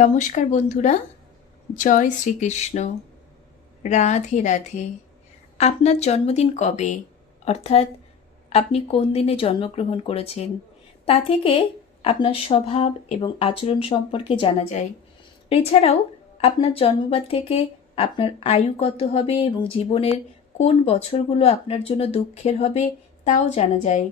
নমস্কার বন্ধুরা, জয় শ্রীকৃষ্ণ। রাধে রাধে। আপনার জন্মদিন কবে? অর্থাৎ আপনি কোন দিনে জন্মগ্রহণ করেছেন? তা থেকে আপনার স্বভাব এবং আচরণ সম্পর্কে জানা যায়। এছাড়াও আপনার জন্মবার থেকে আপনার আয়ু কত হবে এবং জীবনের কোন বছরগুলো আপনার জন্য দুঃখের হবে, তাও জানা যায়।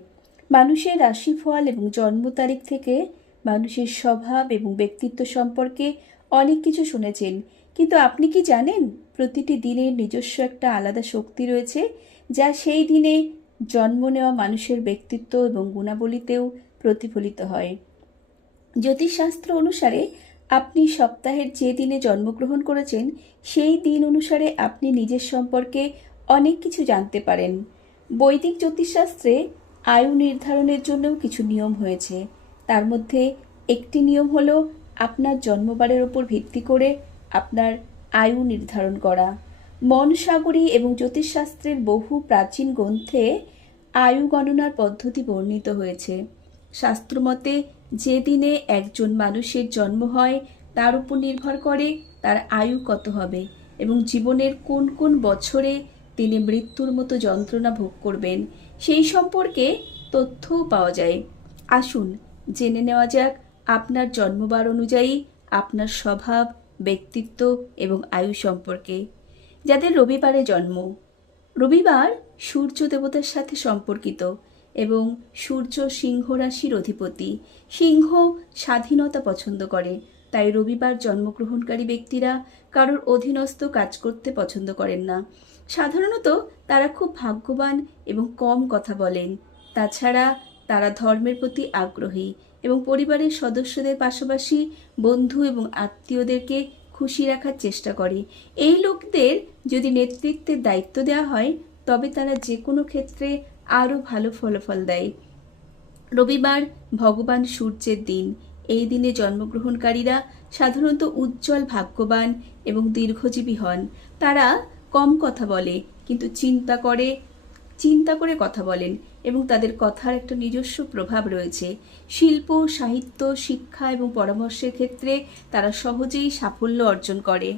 মানুষের রাশিফল এবং জন্ম তারিখ থেকে মানুষের স্বভাব এবং ব্যক্তিত্ব সম্পর্কে অনেক কিছু শুনেছেন। কিন্তু আপনি কি জানেন, প্রতিটি দিনের নিজস্ব একটা আলাদা শক্তি রয়েছে, যা সেই দিনে জন্ম নেওয়া মানুষের ব্যক্তিত্ব এবং গুণাবলীতেও প্রতিফলিত হয়? জ্যোতিষশাস্ত্র অনুসারে আপনি সপ্তাহের যে দিনে জন্মগ্রহণ করেছেন, সেই দিন অনুসারে আপনি নিজের সম্পর্কে অনেক কিছু জানতে পারেন। বৈদিক জ্যোতিষশাস্ত্রে আয়ু নির্ধারণের জন্যও কিছু নিয়ম হয়েছে। তার মধ্যে একটি নিয়ম হলো আপনার জন্মবারের ওপর ভিত্তি করে আপনার আয়ু নির্ধারণ করা। মনসাগরী এবং জ্যোতিষশাস্ত্রের বহু প্রাচীন গ্রন্থে আয়ু গণনার পদ্ধতি বর্ণিত হয়েছে। শাস্ত্রমতে যে দিনে একজন মানুষের জন্ম হয়, তার উপর নির্ভর করে তার আয়ু কত হবে এবং জীবনের কোন কোন বছরে তিনি মৃত্যুর মতো যন্ত্রণা ভোগ করবেন। সেই সম্পর্কে তথ্যও পাওয়া যায়। আসুন জেনে নেওয়া যাক, আপনার জন্মবার অনুযায়ী আপনার স্বভাব, ব্যক্তিত্ব এবং আয়ু সম্পর্কে। যাদের রবিবারে জন্ম। রবিবার সূর্য দেবতার সাথে সম্পর্কিত এবং সূর্য সিংহ রাশির অধিপতি। সিংহ স্বাধীনতা পছন্দ করে, তাই রবিবার জন্মগ্রহণকারী ব্যক্তিরা কারোর অধীনস্থ কাজ করতে পছন্দ করেন না। সাধারণত তারা খুব ভাগ্যবান এবং কম কথা বলেন। তাছাড়া তারা ধর্মের প্রতি আগ্রহী এবং পরিবারের সদস্যদের পাশাপাশি বন্ধু এবং আত্মীয়দেরকে খুশি রাখার চেষ্টা করে। এই লোকদের যদি নেতৃত্বের দায়িত্ব দেওয়া হয়, তবে তারা যে কোনো ক্ষেত্রে আরও ভালো ফলাফল দেয়। রবিবার ভগবান সূর্যের দিন। এই দিনে জন্মগ্রহণকারীরা সাধারণত উজ্জ্বল, ভাগ্যবান এবং দীর্ঘজীবী হন। তারা কম কথা বলে, কিন্তু চিন্তা করে চিন্তা করে কথা বলেন এবং তাদের কথার একটা নিজস্ব প্রভাব রয়েছে। শিল্প, সাহিত্য, শিক্ষা এবং পরামর্শের ক্ষেত্রে তারা সহজেই সাফল্য অর্জন করে।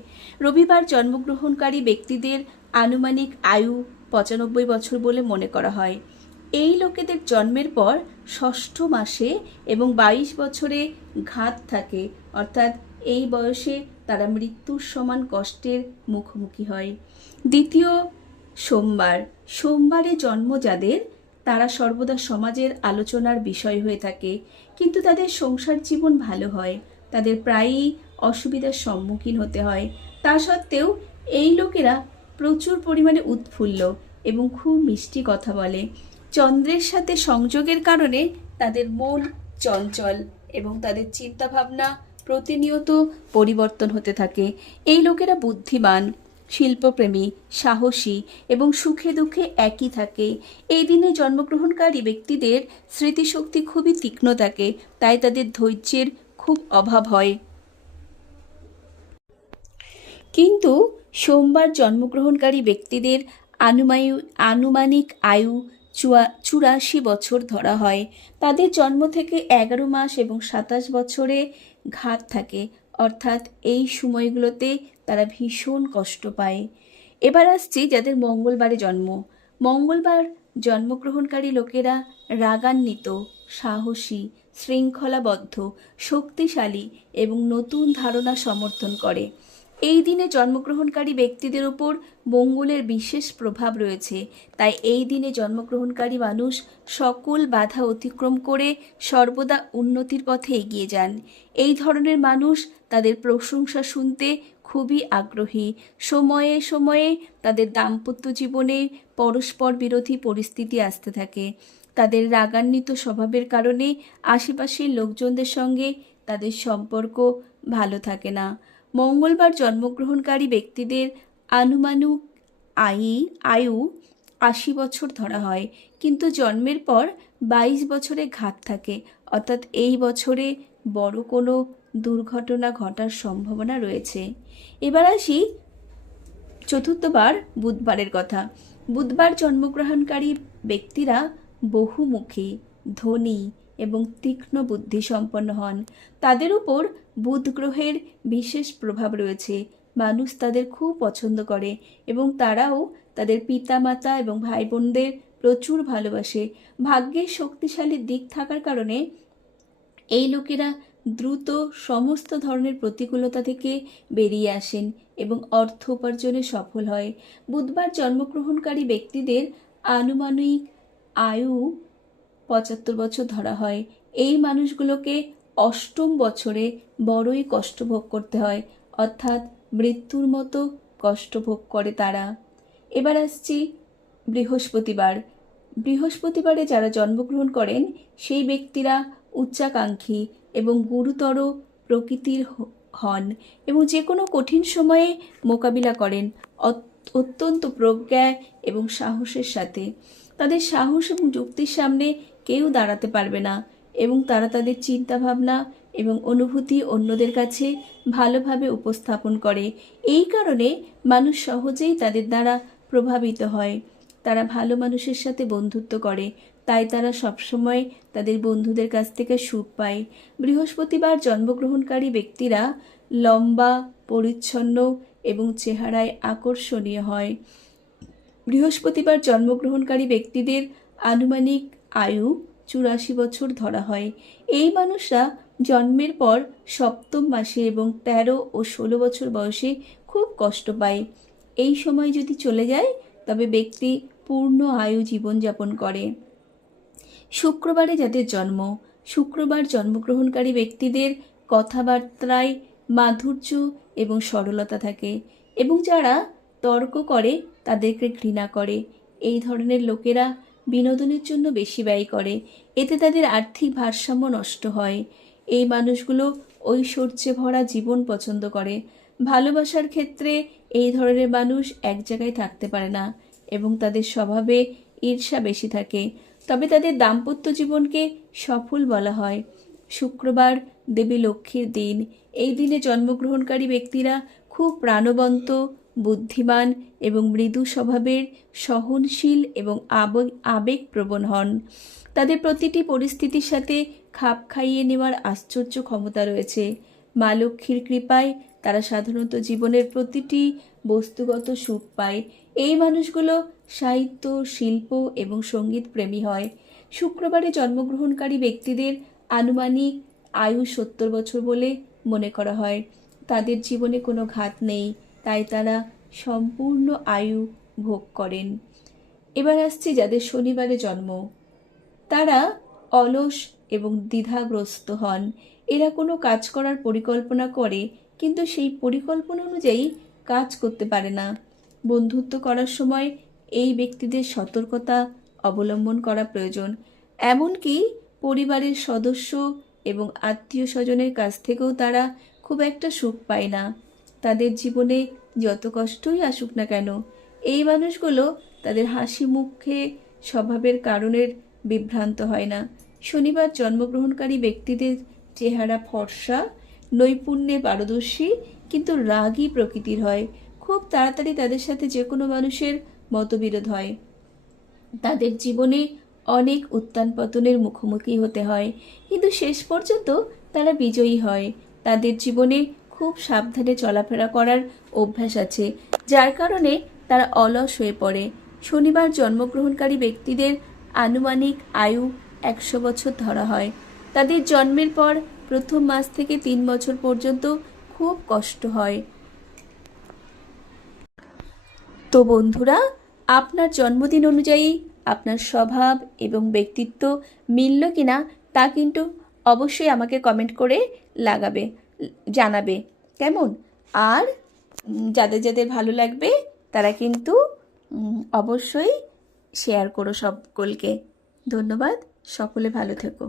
রবিবার জন্মগ্রহণকারী ব্যক্তিদের আনুমানিক আয়ু পঁচানব্বই বছর বলে মনে করা হয়। এই লোকেদের জন্মের পর ষষ্ঠ মাসে এবং বাইশ বছরে ঘাত থাকে, অর্থাৎ এই বয়সে তারা মৃত্যুর সমান কষ্টের মুখোমুখি হয়। দ্বিতীয় সোমবার। সোমবারে জন্ম যাদের, তারা সর্বদা সমাজের আলোচনার বিষয় হয়ে থাকে। কিন্তু তাদের সংসার জীবন ভালো হয়। তাদের প্রায়ই অসুবিধার সম্মুখীন হতে হয়। তা সত্ত্বেও এই লোকেরা প্রচুর পরিমাণে উৎফুল্ল এবং খুব মিষ্টি কথা বলে। চন্দ্রের সাথে সংযোগের কারণে তাদের মন চঞ্চল এবং তাদের চিন্তাভাবনা প্রতিনিয়ত পরিবর্তন হতে থাকে। এই লোকেরা বুদ্ধিমান শিল্পপ্রেমী, সাহসী এবং সুখে দুঃখে একই থাকে। এই দিনে জন্মগ্রহণকারী ব্যক্তিদের স্মৃতিশক্তি খুবই তীক্ষ্ণ থাকে, তাই তাদের ধৈর্যের খুব অভাব হয়। কিন্তু সোমবার জন্মগ্রহণকারী ব্যক্তিদের আনুমায়ু আনুমানিক আয়ু চুয়া চুরাশি বছর ধরা হয়। তাদের জন্ম থেকে এগারো মাস এবং সাতাশ বছরে ঘাত থাকে। অর্থাৎ এই সময়গুলোতে তারা ভীষণ কষ্ট পায়। এবার আসছি যাদের মঙ্গলবারে জন্ম। মঙ্গলবার জন্মগ্রহণকারী লোকেরা রাগান্বিত, সাহসী, শৃঙ্খলাবদ্ধ, শক্তিশালী এবং নতুন ধারণা সমর্থন করে। এই দিনে জন্মগ্রহণকারী ব্যক্তিদের ওপর মঙ্গলের বিশেষ প্রভাব রয়েছে। তাই এই দিনে জন্মগ্রহণকারী মানুষ সকল বাধা অতিক্রম করে সর্বদা উন্নতির পথে এগিয়ে যান। এই ধরনের মানুষ তাদের প্রশংসা শুনতে খুবই আগ্রহী। সময়ে সময়ে তাদের দাম্পত্য জীবনে পরস্পর বিরোধী পরিস্থিতি আসতে থাকে। তাদের রাগান্বিত স্বভাবের কারণে আশেপাশের লোকজনদের সঙ্গে তাদের সম্পর্ক ভালো থাকে না। মঙ্গলবার জন্মগ্রহণকারী ব্যক্তিদের আনুমানুক আয়ি, আয়ু আশি বছর ধরা হয়। কিন্তু জন্মের পর বাইশ বছরে ঘাত থাকে। অর্থাৎ এই বছরে বড় কোনো দুর্ঘটনা ঘটার সম্ভাবনা রয়েছে। এবার আসি চতুর্থবার বুধবারের কথা। বুধবার জন্মগ্রহণকারী ব্যক্তিরা বহুমুখী, ধনী এবং তীক্ষ্ণ বুদ্ধি সম্পন্ন হন। তাদের উপর বুধ গ্রহের বিশেষ প্রভাব রয়েছে। মানুষ তাদের খুব পছন্দ করে এবং তারাও তাদের পিতামাতা এবং ভাই বোনদের প্রচুর ভালোবাসে। ভাগ্যের শক্তিশালী দিক থাকার কারণে এই লোকেরা দ্রুত সমস্ত ধরনের প্রতিকূলতা থেকে বেরিয়ে আসেন এবং অর্থ উপার্জনে সফল হয়। বুধবার জন্মগ্রহণকারী ব্যক্তিদের আনুমানিক আয়ু পঁচাত্তর বছর ধরা হয়। এই মানুষগুলোকে অষ্টম বছরে বড়ই কষ্ট ভোগ করতে হয়, অর্থাৎ মৃত্যুর মতো কষ্ট ভোগ করে তারা। এবার আসছি বৃহস্পতিবার। বৃহস্পতিবারে যারা জন্মগ্রহণ করেন, সেই ব্যক্তিরা উচ্চাকাঙ্ক্ষী এবং গুরুতর প্রকৃতির হন এবং যে কোনো কঠিন সময়ে মোকাবিলা করেন অত- অত্যন্ত প্রজ্ঞা এবং সাহসের সাথে। তাদের সাহস এবং যুক্তির সামনে কেউ দাঁড়াতে পারবে না এবং তারা তাদের চিন্তাভাবনা এবং অনুভূতি অন্যদের কাছে ভালোভাবে উপস্থাপন করে। এই কারণে মানুষ সহজেই তাদের দ্বারা প্রভাবিত হয়। তারা ভালো মানুষের সাথে বন্ধুত্ব করে। তাই তারা সবসময় তাদের বন্ধুদের কাছ থেকে সুখ পায়। বৃহস্পতিবার জন্মগ্রহণকারী ব্যক্তিরা লম্বা, পরিচ্ছন্ন এবং চেহারায় আকর্ষণীয় হয়। বৃহস্পতিবার জন্মগ্রহণকারী ব্যক্তিদের আনুমানিক আয়ু চুরাশি বছর ধরা হয়। এই মানুষরা জন্মের পর সপ্তম মাসে এবং তেরো ও ষোলো বছর বয়সে খুব কষ্ট পায়। এই সময় যদি চলে যায়, তবে ব্যক্তি পূর্ণ আয়ু জীবনযাপন করে। শুক্রবারে যাদের জন্ম, শুক্রবার জন্মগ্রহণকারী ব্যক্তিদের কথাবার্তায় মাধুর্য এবং সরলতা থাকে এবং যারা তর্ক করে, তাদেরকে ঘৃণা করে। এই ধরনের লোকেরা বিনোদনের জন্য বেশি ব্যয় করে। এতে তাদের আর্থিক ভারসাম্য নষ্ট হয়। এই মানুষগুলো ঐশ্বর্যে ভরা জীবন পছন্দ করে। ভালোবাসার ক্ষেত্রে এই ধরনের মানুষ এক জায়গায় থাকতে পারে না এবং তাদের স্বভাবে ঈর্ষা বেশি থাকে। তবে তাদের দাম্পত্য জীবনকে সফল বলা হয়। শুক্রবার দেবী লক্ষ্মীর দিন। এই দিনে জন্মগ্রহণকারী ব্যক্তিরা খুব প্রাণবন্ত বুদ্ধিমান এবং মৃদু স্বভাবের সহনশীল এবং আবেগ, আবেগপ্রবণ হন। তাদের প্রতিটি পরিস্থিতির সাথে খাপ খাইয়ে নেওয়ার আশ্চর্য ক্ষমতা রয়েছে। মা লক্ষ্মীর কৃপায় তারা সাধারণত জীবনের প্রতিটি বস্তুগত সুখ পায়। এই মানুষগুলো সাহিত্য, শিল্প এবং সংগীত প্রেমী হয়। শুক্রবারে জন্মগ্রহণকারী ব্যক্তিদের আনুমানিক আয়ু সত্তর বছর বলে মনে করা হয়। তাদের জীবনে কোনো ঘাত নেই। তাই তারা সম্পূর্ণ আয়ু ভোগ করেন। এবার আসছি যাদের শনিবারে জন্ম। তারা অলস এবং দ্বিধাগ্রস্ত হন। এরা কোনো কাজ করার পরিকল্পনা করে, কিন্তু সেই পরিকল্পনা অনুযায়ী কাজ করতে পারে না। বন্ধুত্ব করার সময় এই ব্যক্তিদের সতর্কতা অবলম্বন করা প্রয়োজন। এমনকি পরিবারের সদস্য এবং আত্মীয় স্বজনের কাছ থেকেও তারা খুব একটা সুখ পায় না। তাদের জীবনে যত কষ্টই আসুক না কেন, এই মানুষগুলো তাদের হাসি মুখে স্বভাবের কারণের বিভ্রান্ত হয় না। শনিবার জন্মগ্রহণকারী ব্যক্তিদের চেহারা ফর্সা, নৈপুণ্যে পারদর্শী, কিন্তু রাগী প্রকৃতির হয়। খুব তাড়াতাড়ি তাদের সাথে যে কোনো মানুষের মতবিরোধ হয়। তাদের জীবনে অনেক উত্থান পতনের মুখোমুখি হতে হয়, কিন্তু শেষ পর্যন্ত তারা বিজয়ী হয়। তাদের জীবনে খুব সাবধানে চলাফেরা করার অভ্যাস আছে, যার কারণে তারা অলস হয়ে পড়ে। শনিবার জন্মগ্রহণকারী ব্যক্তিদের আনুমানিক আয়ু একশো বছর ধরা হয়। তাদের জন্মের পর প্রথম মাস থেকে তিন বছর পর্যন্ত খুব কষ্ট হয়। তো বন্ধুরা, আপনার জন্মদিন অনুযায়ী আপনার স্বভাব এবং ব্যক্তিত্ব মিলল কিনা তা কিন্তু অবশ্যই আমাকে কমেন্ট করে লাগাবে, জানাবে। কেমন? আর যাদের যাদের ভালো লাগবে, তারা কিন্তু অবশ্যই শেয়ার করো সকলকে ধন্যবাদ, সকলে ভালো থেকো।